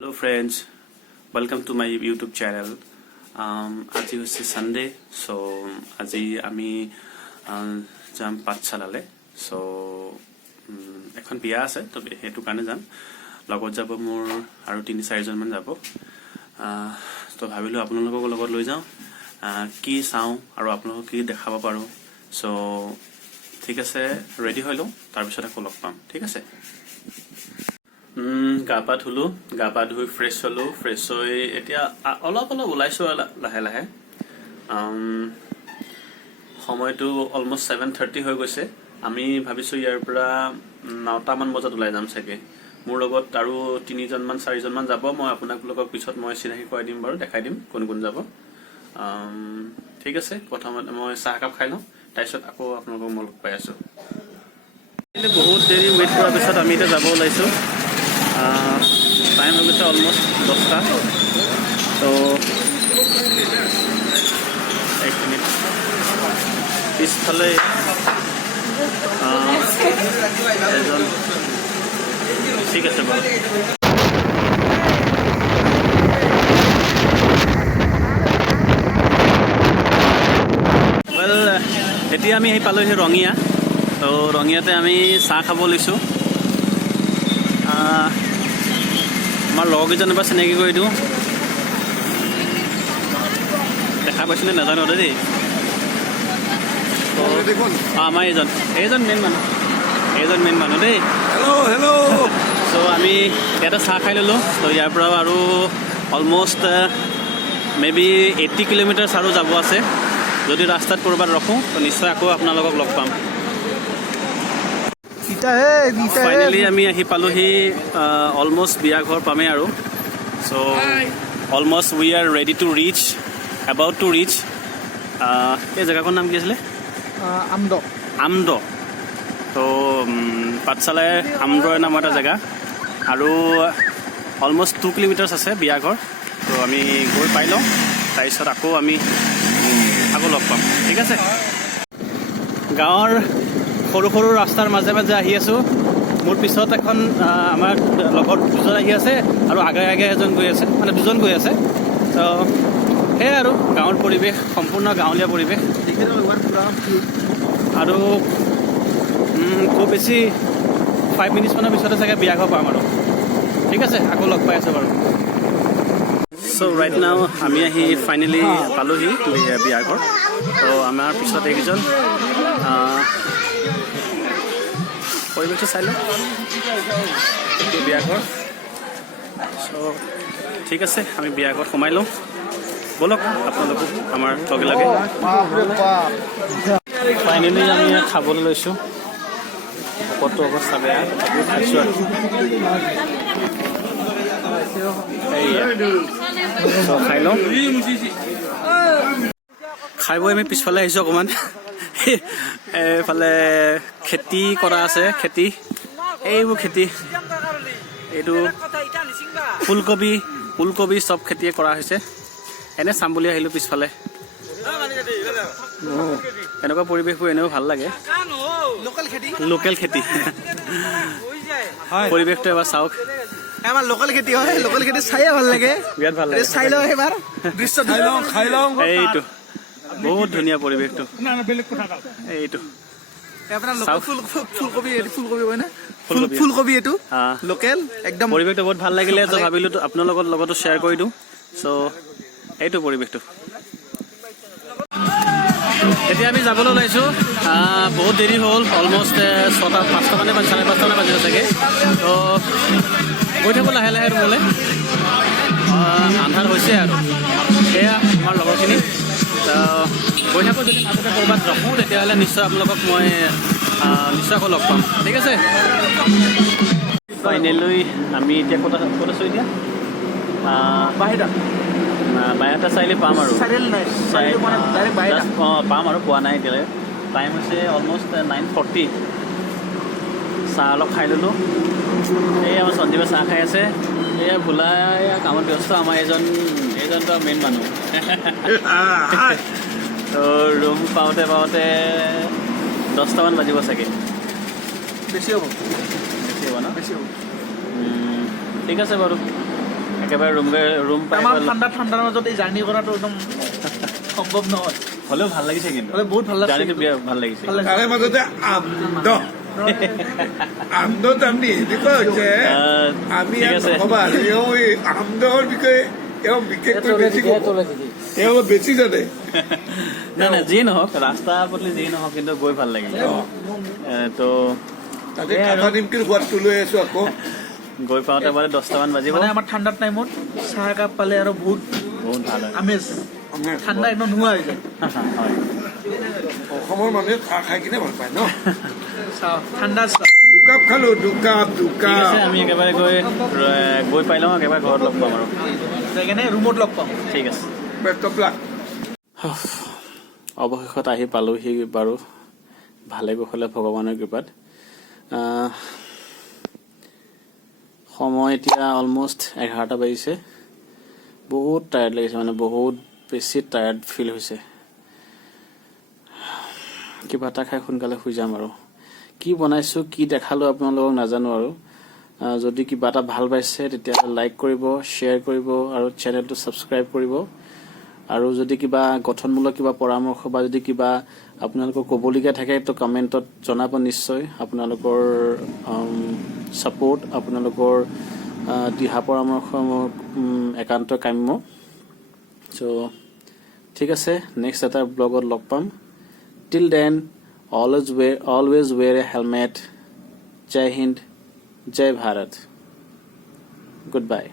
Hello friends, welcome to my YouTube channel. আজি হৈছে Sunday, so আজি আমি যাম পাঠশালালে। so এখন বিয়া আছে তো হেতু কাৰণে যাম। লগত যাব মোৰ আৰু 3-4 জন মান যাব। তো ভাবিলো আপোনালোকক লগত লৈ যাওঁ, কি চাওঁ আৰু আপোনালোকক কি দেখাব পাৰো। so ঠিক আছে, ৰেডি হৈ লওঁ, তাৰ পিছত আকৌ লগ পাম। ঠিক আছে। গা পা ধুলো, গা পা ধুই ফ্ৰেছ হলো, ফ্ৰেছ হৈ এতিয়া অলপ ওলাইছো লাহে লাহে। সময়টো অলমষ্ট 7:30 হৈ গৈছে। আমি ভাবিছো ইয়াৰ পৰা 9টা মান বজাত ওলাই যাম চাগে। মোৰ লগত আৰু 3-4 মান যাব। মই আপোনালোকক পিছত মই চিনাকি কৰাই দিম বাৰু, দেখাই দিম কোন কোন যাব। ঠিক আছে, প্ৰথমতে মই চাহ একাপ খাই লওঁ, তাৰপিছত আকৌ আপোনালোকক মই লগ পাই আছো। বহুত দেৰি ৱেইট কৰাৰ পিছত আমি এতিয়া যাব ওলাইছো। টাইম হৈ গৈছে অলমষ্ট 10টা। তো 1 মিনিট পিছফালে এজন, ঠিক আছে বাৰু। এতিয়া আমি আহি পালোহি ৰঙিয়া। তো ৰঙিয়াতে আমি চাহ খাব লৈছোঁ। আমাৰ লগকেইজনৰ পৰা চিনাকি কৰি দিওঁ। দেখা পাইছিলে নাজানো দেই। আমাৰ এইজন মেইন মানুহ দেই। হেল্ল'। চ' আমি ইয়াতে চাহ খাই ল'লোঁ। তো ইয়াৰ পৰা আৰু অলমষ্ট মেবি 80 কিলোমিটাৰ্ছ আৰু যাব আছে। যদি ৰাস্তাত ক'ৰবাত ৰখোঁ তো নিশ্চয় আকৌ আপোনালোকক লগ পাম। ফাইনেলি আমি আহি পালোহি, অলমষ্ট বিয়া ঘৰ পামেই আৰু। So' almost we are ready to reach, about to reach. এই জেগাখনৰ নাম কি আছিলে? আমদ। তো পাঠশালাই আমদৰ নামৰ এটা জেগা, আৰু অলমষ্ট 2 কিলোমিটাৰ্ছ আছে বিয়া ঘৰ। তো আমি গৈ পাই লওঁ, তাৰপিছত আকৌ লগ পাম। ঠিক আছে। গাঁৱৰ সৰু সৰু ৰাস্তাৰ মাজে মাজে আহি আছোঁ। মোৰ পিছত এখন আমাৰ লগত 2জন আহি আছে, আৰু আগে এজন গৈ আছে, মানে 2জন গৈ আছে। তো সেয়াই আৰু গাঁৱৰ পৰিৱেশ, সম্পূৰ্ণ গাঁৱলীয়া পৰিৱেশ। আৰু খুব বেছি 5 মিনিটছ মানৰ পিছতে চাগে বিয়া ঘৰ পাম আৰু। ঠিক আছে, আকৌ লগ পাই আছোঁ বাৰু। চ' ৰাইট নাও আমি আহি ফাইনেলি পালোহি বিয়া ঘৰ। তো আমাৰ পিছত এইকেইজন, পৰিৱেশটো চাই লওঁ, বিয়া ঘৰ। চ' ঠিক আছে, আমি বিয়া ঘৰত সোমাই লওঁ। ব'লক আপোনালোকো আমাৰ লগে লগে। ফাইনেলি আমি ইয়াত খাবলৈ লৈছোঁ। ভকতটো অৱস্থা বেয়া, তথাপিও খাইছোঁ আৰু। খাই লওঁ। খাই বৈ আমি পিছফালে আহিছোঁ অকণমান। এইফালে খেতি কৰা আছে, এইবোৰ খেতি, এইটো ফুলকবি চব খেতিয়ে কৰা হৈছে। এনে চাম বুলি আহিলোঁ পিছফালে। এনেকুৱা পৰিৱেশবোৰ এনেও ভাল লাগে। লোকেল খেতি পৰিৱেশটো এবাৰ চাওক। আমাৰ লোকেল খেতি হয়, লোকেল খেতি চাইয়ে ভাল লাগে, বিৰাট ভাল লাগে। চাই লওঁ এবাৰ, দৃশ্য খাই লওঁ। এইটো বহুত ধুনীয়া পৰিৱেশটো। এইটো ফুলকবি, এইটো লোকেল একদম। পৰিৱেশটো বহুত ভাল লাগিলে, তো ভাবিলোঁ আপোনালোকৰ লগতো শ্বেয়াৰ কৰি দিওঁ। চ' এইটো পৰিৱেশটো। এতিয়া আমি যাবলৈ ওলাইছোঁ। বহুত দেৰি হ'ল, অলমষ্ট 5টা মানে 5:30 বাজিলে চাগে। তো গৈ থাকোঁ লাহে লাহে ৰুমলৈ। আন্ধাৰ হৈছে আৰু। সেয়া আমাৰ লগৰখিনি। গৈ থাকোঁ, যদি মাজতে ক'ৰবাত ৰখোঁ তেতিয়াহ'লে নিশ্চয় আপোনালোকক মই নিশ্চয় আকৌ লগ পাম। ঠিক আছে। ফাইনেলি আমি এতিয়া ক'ত আছোঁ এতিয়া? বাইহাটা চাৰিআলি পাম আৰু। পাম আৰু, পোৱা নাই এতিয়ালৈ। টাইম হৈছে অলমষ্ট 9:40। চাহ অলপ খাই ল'লোঁ। এই আমাৰ সঞ্জীৱে চাহ খাই আছে। এয়া ভোলা কামত ব্যস্ত। আমাৰ এইজনটো মেইন মানুহ। তো ৰুম পাওঁতে 10টা মান বাজিব চাগে। বেছি হ'ব ন? ঠিক আছে বাৰু। একেবাৰে ৰুম পাই আমাৰ গ'ল। ঠাণ্ডাৰ মাজত এই জাৰ্ণি কৰাটো একদম সম্ভৱ নহয় হ'লেও ভাল লাগিছে কিন্তু হ'লে বহুত ভাল লাগছে জাৰ্ণিটো বিৰাট ভাল লাগিছে তাৰে মাজতে আমদত আমি এনেকুৱা হৈছে আমি ঠিক আছে নকবা এই আমদৰ বিষয়ে তেওঁ বিশেষকৈ বেছি ক'ব তেওঁ অলপ বেছি জানে নাই নাই যিয়ে নহওক ৰাস্তা পদূলি যিয়ে নহওক কিন্তু গৈ ভাল লাগিলে তো তাতে কাঠা নিমকিৰ সোৱাদটো লৈ আছো আকৌ গৈ পাওঁতে মানে 10টামান বাজিব মানে আমাৰ ঠাণ্ডাৰ টাইমত চাহ একাপ পালে আৰু বহুত বহুত ভাল হয় আমেজ ঠাণ্ডা একদম নোহোৱা হৈ যায় হয় অসমৰ মানুহে চাহ খাই কিনে ভাল পায় ন চাহ ঠাণ্ডা চাহ দুকাপ খালো দুকাপ ঠিক আছে আমি একেবাৰে গৈ পাই লওঁ একেবাৰে ঘৰত লগ পাম আৰু যাই কেনে ৰুমত লগ পাম ঠিক আছে বেষ্ট অফ লাক অৱশেষত আহি পালোহি বাৰু ভালে কুশলে ভগৱানৰ কৃপাত সময় এতিয়া অলমষ্ট 11টা বাজিছে বহুত টায়াৰ্ড লাগিছে মানে বহুত বেছি টায়াৰ্ড ফিল হৈছে কিবা এটা খাই সোনকালে শুই যাম আৰু কি বনাইছোঁ কি দেখালোঁ আপোনালোকক নাজানো আৰু যদি কিবা এটা ভাল পাইছে তেতিয়াহ'লে লাইক কৰিব শ্বেয়াৰ কৰিব আৰু চেনেলটো ছাবস্ক্ৰাইব কৰিব আৰু যদি কিবা গঠনমূলক কিবা পৰামৰ্শ বা যদি কিবা আপোনালোকৰ ক'বলগীয়া থাকে তো কমেণ্টত জনাব নিশ্চয় আপোনালোকৰ ছাপোৰ্ট আপোনালোকৰ দিহা পৰামৰ্শ মোক একান্ত কাম্য চ' ঠিক আছে নেক্সট এটা ব্লগত লগ পাম till then always wear a helmet. Jai Hind, Jai Bharat. Goodbye.